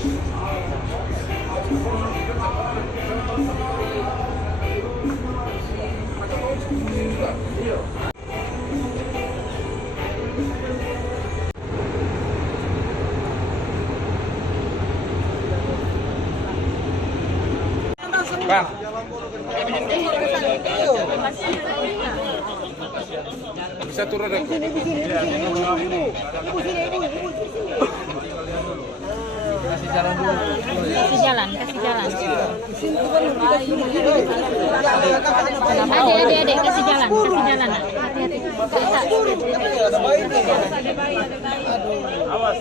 Bang. Bisa turun deh. Kasih jalan dulu. Kasih jalan. Adik, kasih jalan. Hati-hati. Awas.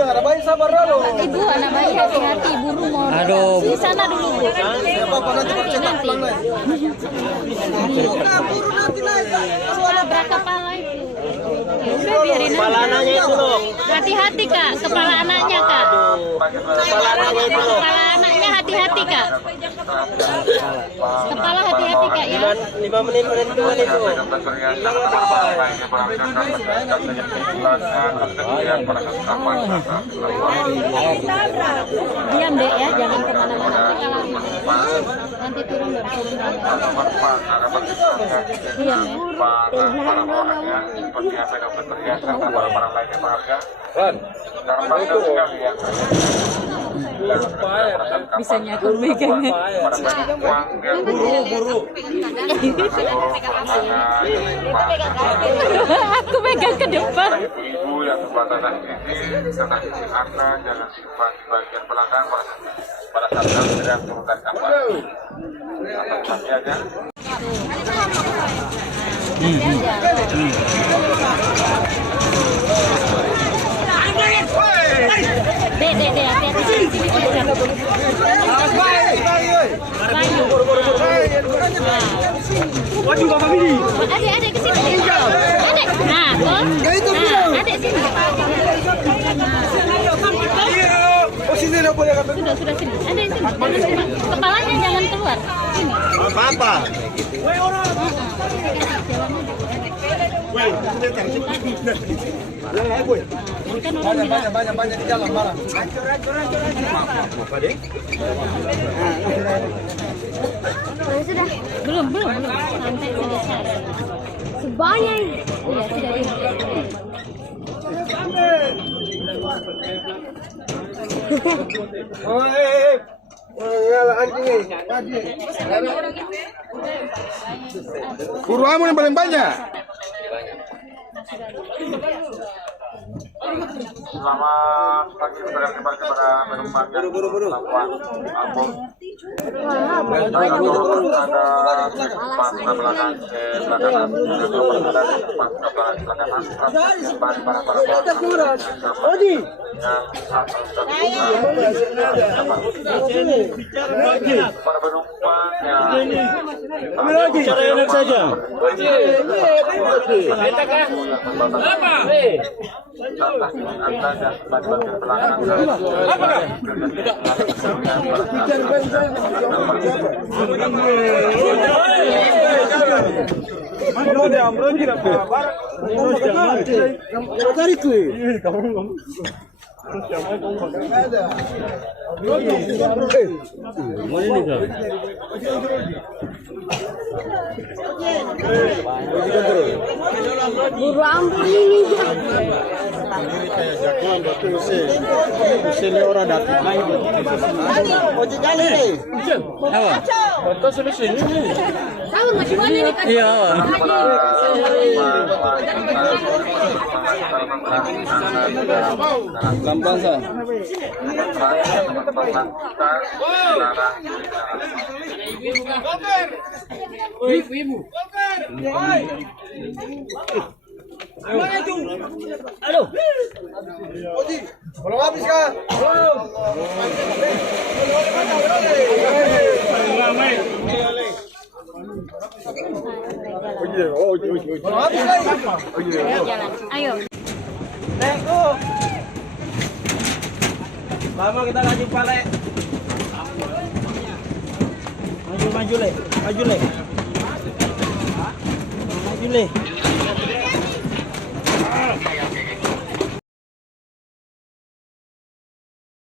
Ada bayi sabar dulu. Ibu, anak bayi hati-hati, buru mau. Aduh. Di sana dulu, Bu. Nanti percetak pulang lagi. Buru nanti lagi. Nabrak kepala itu. Ya udah biarin aja. Kepala anaknya itu loh. Hati-hati, Kak. Kepala anaknya, Kak. Kepala anaknya itu loh. Kepala anaknya hati-hati, Kak. Kepala hati-hati, Kak, ya. 5 menit penentuan itu. Diam, Dek, ya. Jangan kemana-mana. Kita lari. Nanti turun. Diam, ya. Bisanya aku megangnya. Buru. Aku megang ke depan. Ibu yang berbatasan ini tentang isi Anda jangan simpan di bagian belakang pada saat kami sedang turunkan kapal. Sampai aja. Dek, hati-hati sini aja. Waduh, Bapak Bini. Adik ke sini. Adik. Nah, kok. Nah, adik sini. Oh, sini enggak boleh kata. Sudah sini. Adik sini. Jangan sini. Kepalanya jangan keluar. Sini. Apa? Banyak di jalan malah. Sudah. Belum. Santai selesai. Sebanyak. Iya, sudah ini. Guru kamu yang paling banyak. Selamat pagi kepada penumpang yang melakukan Ambon. Ada depan belakang ke belakangan, ada depan belakangan, para penumpang yang Bicara enak saja. Buru ampun ini. Sini orang datang. Oh, jalan nih. Apa? Betul sini. Tahu masih banyak nih, Kak. Iya. Gampang sah. Ibu. Aduh. Belum habis kan? Belum. Jalan. Ayo. Tengku. Lama kita lagi pale. Maju le. Maju le.